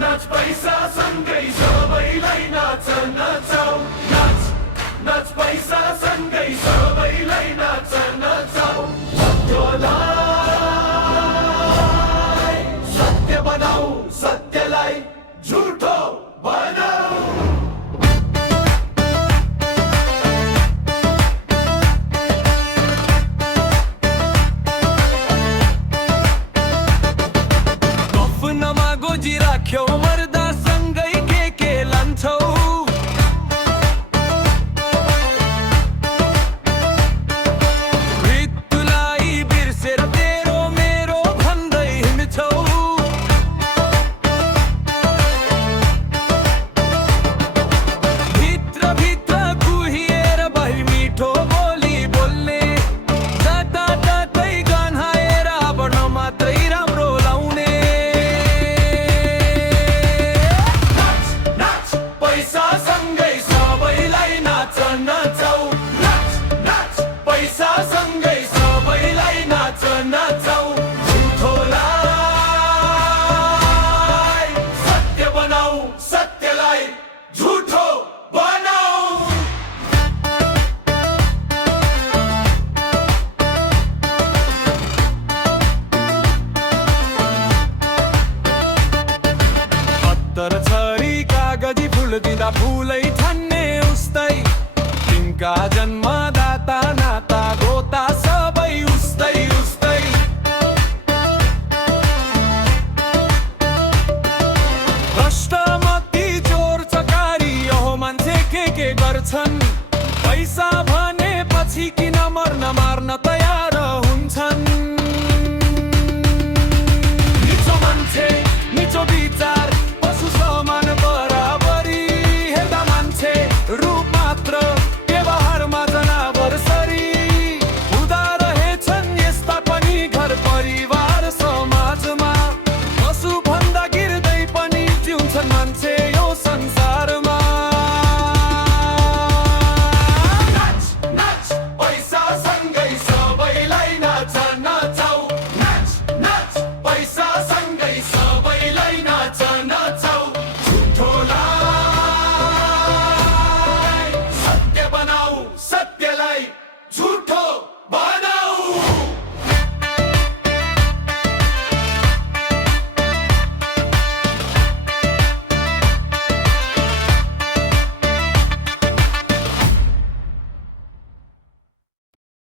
नाच पैसा सँगै सबैलाई नाच नचाऊ नाच नाच पैसा सँगै सबैलाई नाच नचाऊ सत्यलाई सत्य बनाऊ सत्यलाई झुठो बनाऊ गोजी राख्यौ मर्दा सँगै के लान्छौ मृत्युलाई बिर्सेर तेरो मेरो भन्दै हिँड्छौ भित्र भित्र कुहिएर बाहिर मिठो बोली बोल्ने जताततै गन्हाएर बढ्न मात्रै राम्रो लाउने पैसा सँगै सबैलाई नाच नचाऊ नाच नाच पैसा सँगै सबैलाई नाच नचाऊ झुठोलाई सत्य बनाऊ सत्यलाई झुठो बनाऊ पत्तर छरी कागजी फुल दिँदा फुलै